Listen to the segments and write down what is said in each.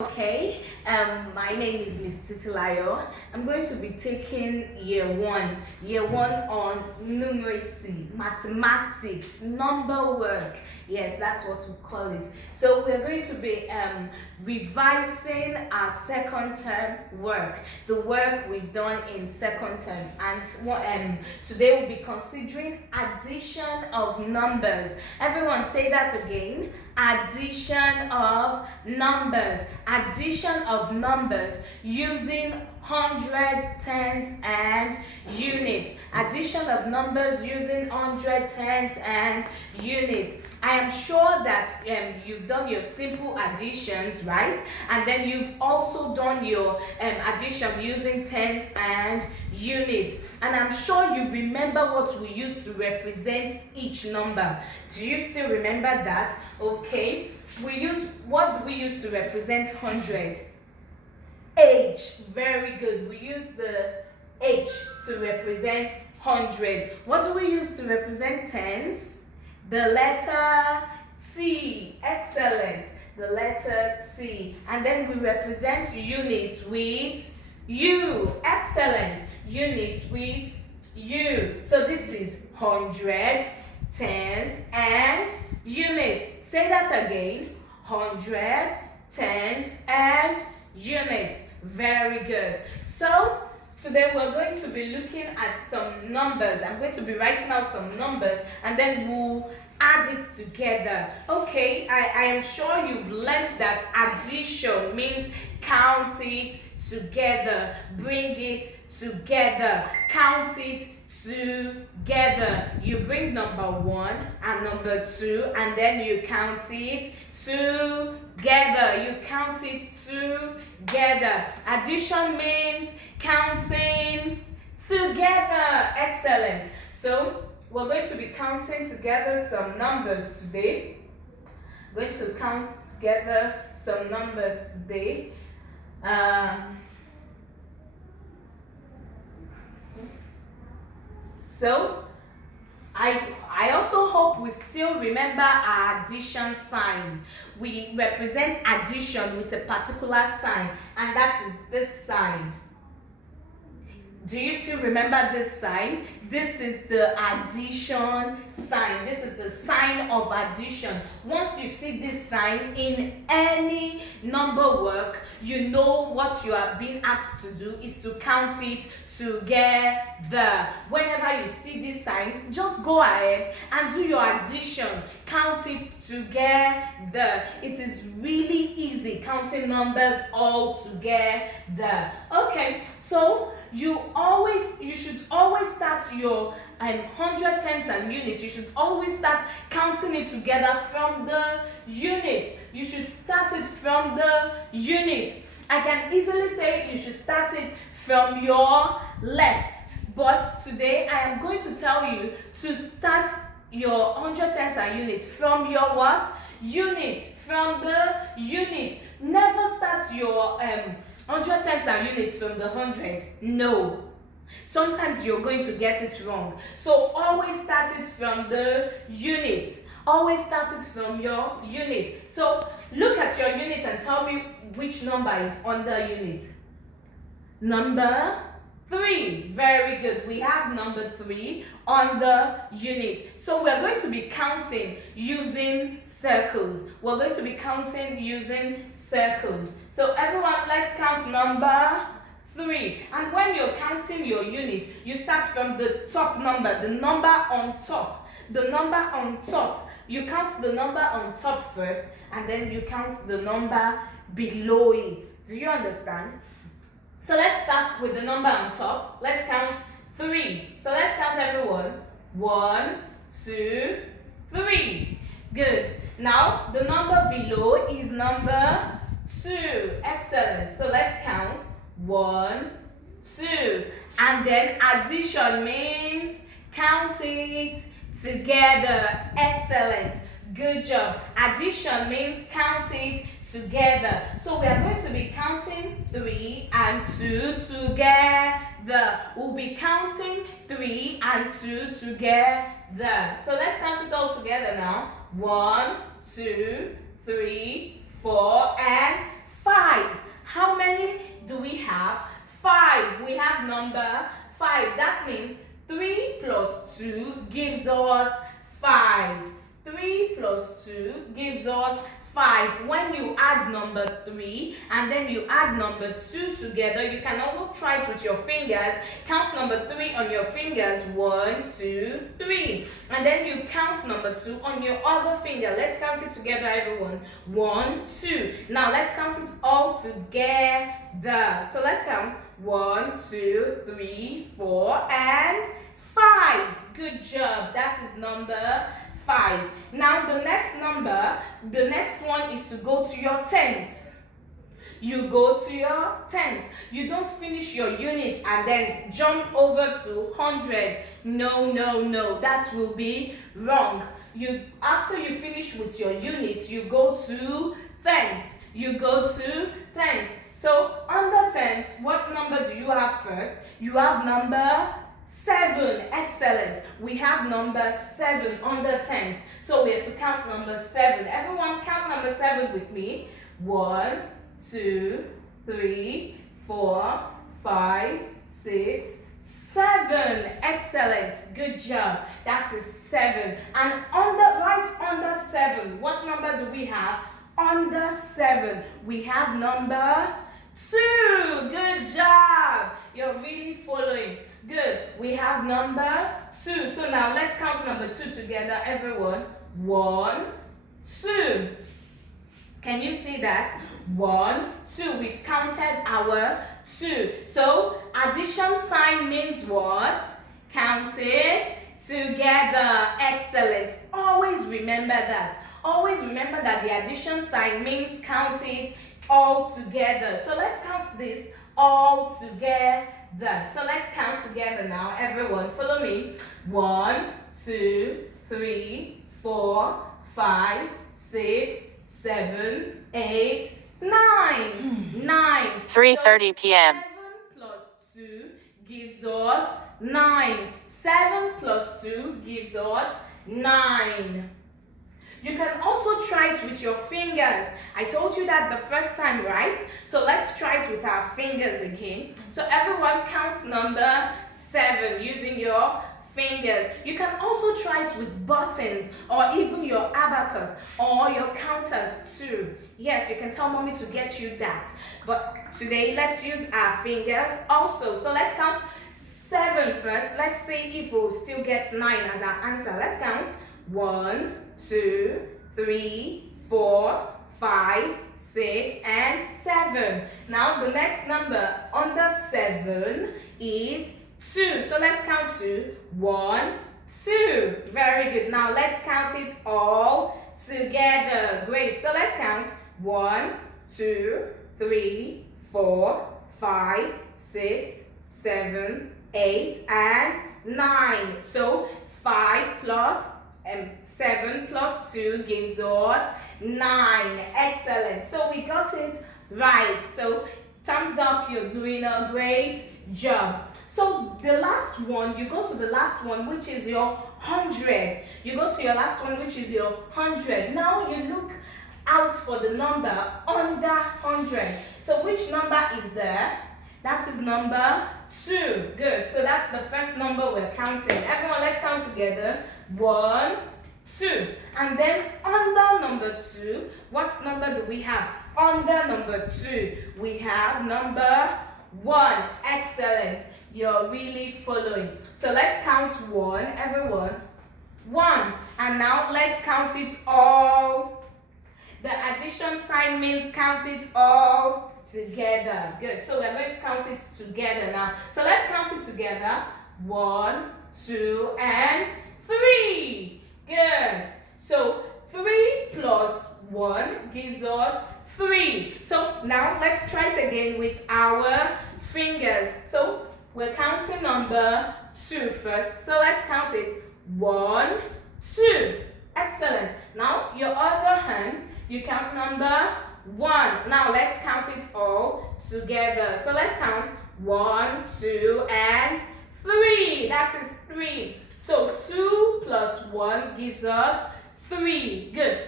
Okay, my name is Miss Titilayo. I'm going to be taking year one on numeracy, mathematics, number work. Yes, that's what we call it. So we're going to be revising our second term work, the work we've done in second term, and today we'll be considering addition of numbers. Everyone say that again. Addition of numbers. Addition of numbers using hundred, tens, and units. Addition of numbers using hundred, tens, and units. I am sure that you've done your simple additions, right? And then you've also done your addition using tens and units. And I'm sure you remember what we used to represent each number. Do you still remember that? Okay. What do we use to represent 100? H. Very good. We use the H to represent 100. What do we use to represent tens? The letter T. Excellent. The letter T. And then we represent units with U. Excellent. Units with U. So this is 100, tens, and units. Say that again. 100, tens, and units. Very good. So today we're going to be looking at some numbers. I'm going to be writing out some numbers and then we'll add it together. Okay, I am sure you've learned that addition means count it together, bring it together, count it together. You bring number 1 and number 2 and then you count it together. You count it together. Addition means counting together. Excellent. So we're going to be counting together some numbers today. We're going to count together some numbers today. So I also hope we still remember our addition sign. We represent addition with a particular sign, and that is this sign. Do you still remember this sign? This is the addition sign. This is the sign of addition. Once you see this sign in any number work, you know what you are being asked to do is to count it together. Whenever you see this sign, just go ahead and do your addition. Count it together. It is really easy counting numbers all together. Okay, so you should always start your 100, tens, and units. You should always start counting it together from the unit. You should start it from the unit. I can easily say you should start it from your left, but today I am going to tell you to start your 100, tens, and units from your what? Unit. From the unit. Never start your 100, tens, and units from the 100. No. Sometimes you're going to get it wrong. So always start it from the unit. Always start it from your unit. So look at your unit and tell me which number is under unit. Number 3. Very good. We have number 3 on the unit. So we're going to be counting using circles. We're going to be counting using circles. So everyone, let's count number 3. And when you're counting your unit, you start from the top number, the number on top. The number on top. You count the number on top first, and then you count the number below it. Do you understand? So let's start with the number on top. Let's count 3. So let's count everyone. 1, 2, 3. Good. Now the number below is number 2. Excellent. So let's count 1, 2. And then addition means count it together. Excellent. Good job. Addition means count it together. So we are going to be counting 3 and 2 together. We'll be counting 3 and 2 together. So let's count it all together now. 1, 2, 3, 4, and 5. How many do we have? 5. We have number 5. That means 3 plus 2 gives us 5. 3 plus 2 gives us 5. When you add number 3 and then you add number 2 together, you can also try it with your fingers. Count number 3 on your fingers. 1, 2, 3. And then you count number 2 on your other finger. Let's count it together, everyone. 1, 2. Now let's count it all together. So let's count 1, 2, 3, 4, and 5. Good job. That is number 5. Now the next one is to go to your tens. You go to your tens. You don't finish your unit and then jump over to 100. No. That will be wrong. After you finish with your unit, you go to tens. So under tens, what number do you have first? You have number 7. Excellent. We have number 7 under tens. So we have to count number 7. Everyone count number 7 with me. 1, 2, 3, 4, 5, 6, 7. Excellent. Good job. That is 7. And right under 7, what number do we have? Under 7, we have number 2. Good job. You're really following. Good. We have number 2. So now let's count number 2 together, everyone. 1, 2. Can you see that? 1, 2. We've counted our 2. So addition sign means what? Count it together. Excellent. Always remember that. Always remember that the addition sign means count it all together. So let's count this all together. So let's count together now. Everyone, follow me. 1, 2, 3, 4, 5, 6, 7, 8, 9. 9. 3:30 p.m. 7 plus 2 gives us 9. 7 plus 2 gives us 9. You can also try it with your fingers. I told you that the first time, right? So let's try it with our fingers again. So everyone count number 7 using your fingers. You can also try it with buttons or even your abacus or your counters too. Yes, you can tell mommy to get you that. But today, let's use our fingers also. So let's count 7 first. Let's see if we'll still get 9 as our answer. Let's count 1, 2, 3, 4, 5, 6, and 7. Now the next number under 7 is 2. So let's count 2. 1, 2. Very good. Now let's count it all together. Great. So let's count 1, 2, 3, 4, 5, 6, 7, 8, and 9. So 5 plus 7 plus 2 gives us 9. Excellent. So we got it right. So thumbs up, you're doing a great job. So the last one, you go to the last one, which is your 100. You go to your last one, which is your 100. Now you look out for the number under 100. So which number is there? That is number 2. Good. So that's the first number we're counting. Everyone, let's count together. 1, 2. And then under number 2, what number do we have? Under number 2, we have number 1. Excellent. You're really following. So let's count 1, everyone. 1. And now let's count it all. The addition sign means count it all together. Good. So we're going to count it together now. So let's count it together. 1, 2, and 3. Good. So 3 plus 1 gives us 3. So now let's try it again with our fingers. So we're counting number 2 first. So let's count it. 1, 2. Excellent. Now your other hand, you count number 1. Now let's count it all together. So let's count 1, 2, and 3. That is 3. So 2 plus 1 gives us 3. Good.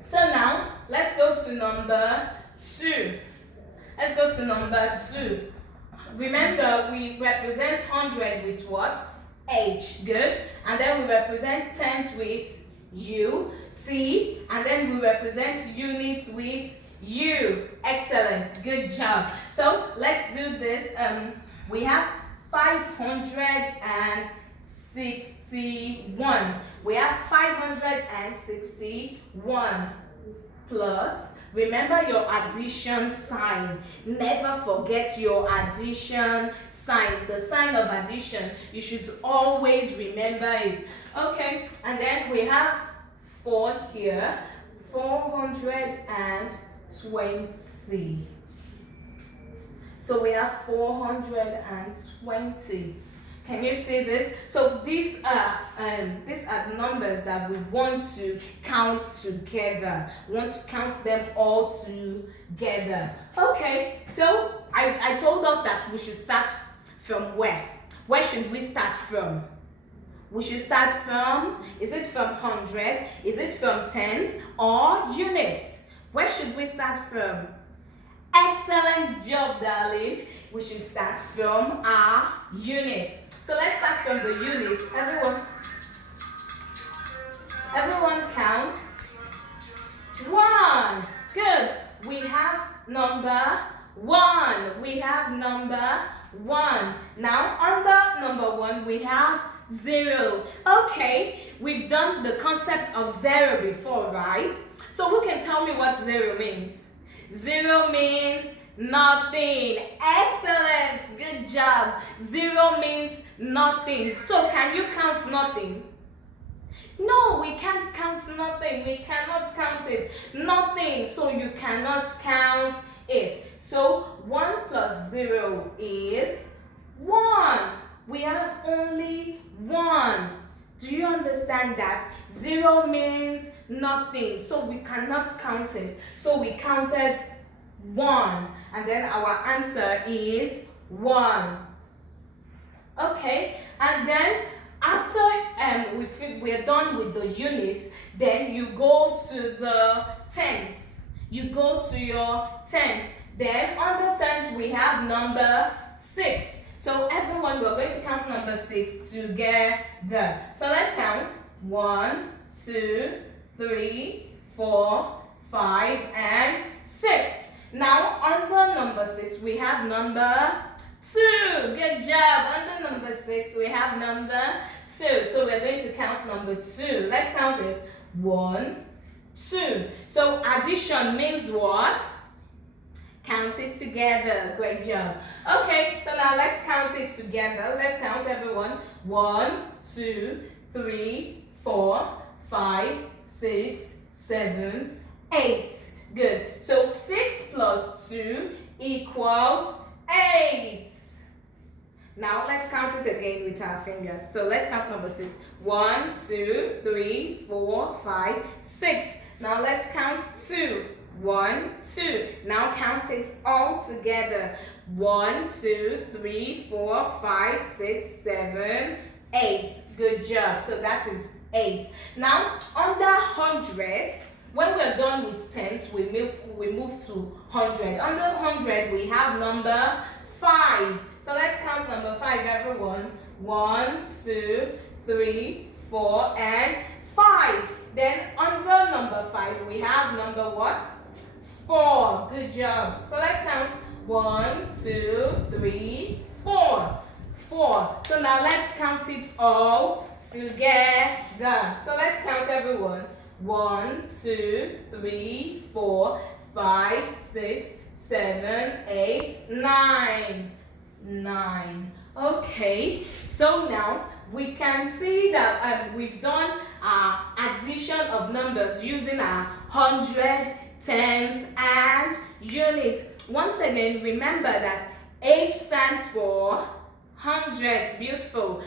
So now let's go to number 2. Let's go to number 2. Remember, we represent 100 with what? H. Good. And then we represent tens with U, T, and then we represent units with U. Excellent. Good job. So let's do this. We have 561. We have 561 plus. Remember your addition sign. Never forget your addition sign. The sign of addition. You should always remember it. Okay, and then we have 4 here. 420. So we have 420. Can you see this? So these are the numbers that we want to count together. We want to count them all together. Okay, so I told us that we should start from where? Where should we start from? We should start from, is it from 100? Is it from tens or units? Where should we start from? Excellent job, darling. We should start from our unit. So let's start from the unit. Everyone count. 1. Good. We have number 1. We have number 1. Now under number 1 we have 0. Okay, we've done the concept of 0 before, right? So who can tell me what 0 means? 0 means nothing. Excellent. Good job. 0 means nothing. So can you count nothing? No, we can't count nothing. We cannot count it. Nothing. So you cannot count it. So 1 plus 0 is 1. We have only 1. Do you understand that? 0 means nothing, so we cannot count it. So we counted 1, and then our answer is 1. Okay, and then after we're done with the units, then you go to the tens. You go to your tens. Then under tens we have number 6. So everyone, we're going to count number 6 together. So let's count. 1, 2, 3, 4, 5, and 6. Now under number 6 we have number 2. Good job. Under number 6 we have number 2. So we're going to count number 2. Let's count it. 1, 2. So addition means what? Count it together. Great job. Okay, so now let's count it together. Let's count, everyone. 1, 2, 3, 4, 5, 6, 7, 8. Good. So 6 plus 2 equals 8. Now let's count it again with our fingers. So let's count number 6. 1, 2, 3, 4, 5, 6. Now let's count 2. 1, 2. Now count it all together. 1, 2, 3, 4, 5, 6, 7, 8. Good job. So that is 8. Now under 100, when we're done with tens, we move to 100. Under 100, we have number 5. So let's count number 5, everyone. 1, 2, 3, 4, and 5. Then under number 5, we have number what? 4. Good job. So let's count. 1, 2, 3, 4. 4. So now let's count it all together. So let's count, everyone. 1, 2, 3, 4, 5, 6, 7, 8, 9. 9. Okay. So now we can see that we've done our addition of numbers using our 100, tens, and units. Once again, remember that H stands for hundreds. Beautiful.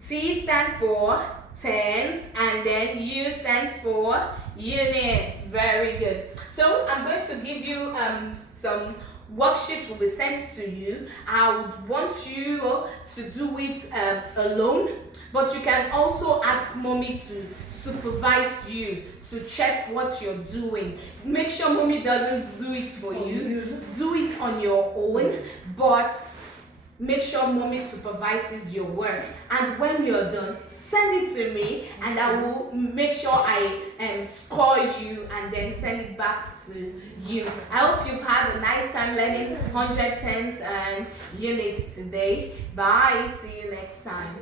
T stands for tens, and then U stands for units. Very good. So I'm going to give you some worksheet will be sent to you. I would want you to do it alone, but you can also ask mommy to supervise you, to check what you're doing. Make sure mommy doesn't do it for you. Do it on your own, but make sure mommy supervises your work. And when you're done, send it to me, and I will make sure I score you and then send it back to you. I hope you've had a nice time learning 100 tens and units today. Bye. See you next time.